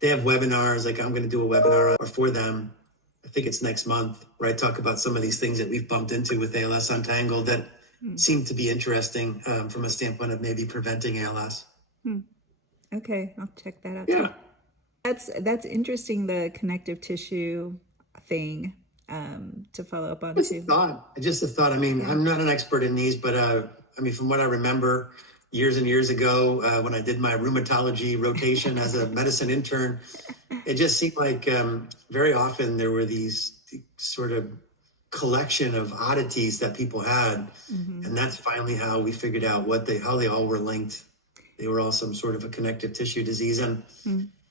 they have webinars, like I'm going to do a webinar or for them. I think it's next month, where I talk about some of these things that we've bumped into with ALS Untangled that seem to be interesting from a standpoint of maybe preventing ALS. Okay, I'll check that out Yeah. too. That's interesting, the connective tissue thing, to follow up on Just too. a thought. I mean, I'm not an expert in these, but I mean, from what I remember years and years ago, when I did my rheumatology rotation as a medicine intern, it just seemed like very often there were these sort of collection of oddities that people had. And that's finally how we figured out how they all were linked. They were all some sort of a connective tissue disease. And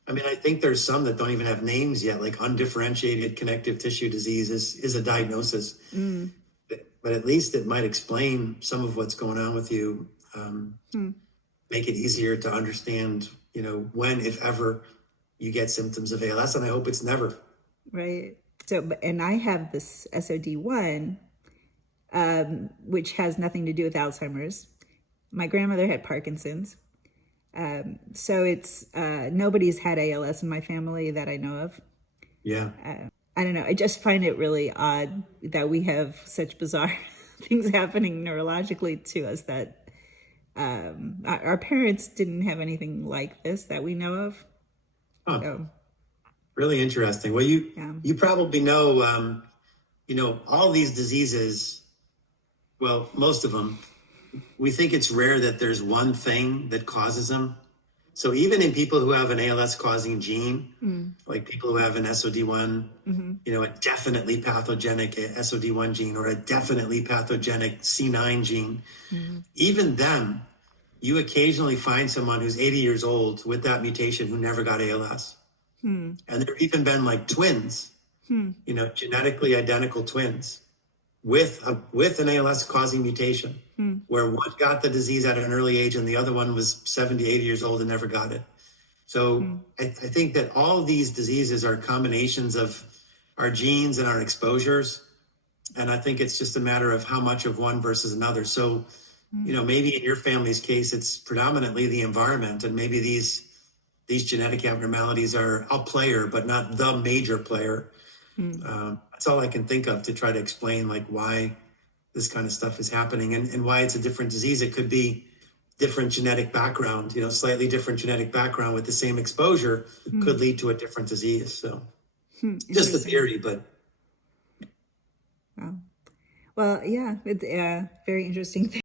I mean, I think there's some that don't even have names yet, like undifferentiated connective tissue disease is a diagnosis. But at least it might explain some of what's going on with you, make it easier to understand, when, if ever, you get symptoms of ALS. And I hope it's never. Right. So, and I have this SOD1, which has nothing to do with Alzheimer's. My grandmother had Parkinson's. So it's, nobody's had ALS in my family that I know of. Yeah. I don't know. I just find it really odd that we have such bizarre things happening neurologically to us that our parents didn't have anything like this that we know of. Huh. So, Really interesting. Well, you probably know, all these diseases, well, most of them, we think it's rare that there's one thing that causes them. So even in people who have an ALS causing gene, like people who have an SOD1, a definitely pathogenic SOD1 gene or a definitely pathogenic C9 gene, even them, you occasionally find someone who's 80 years old with that mutation who never got ALS. And there have even been like twins, genetically identical twins with an ALS causing mutation, where one got the disease at an early age and the other one was 70, 80 years old and never got it. So I think that all these diseases are combinations of our genes and our exposures. And I think it's just a matter of how much of one versus another. So, maybe in your family's case, it's predominantly the environment, and maybe these genetic abnormalities are a player, but not the major player. That's all I can think of to try to explain like why this kind of stuff is happening and why it's a different disease. It could be different genetic background, slightly different genetic background with the same exposure could lead to a different disease. So just a theory, but. Wow. Well, yeah, it's a very interesting thing.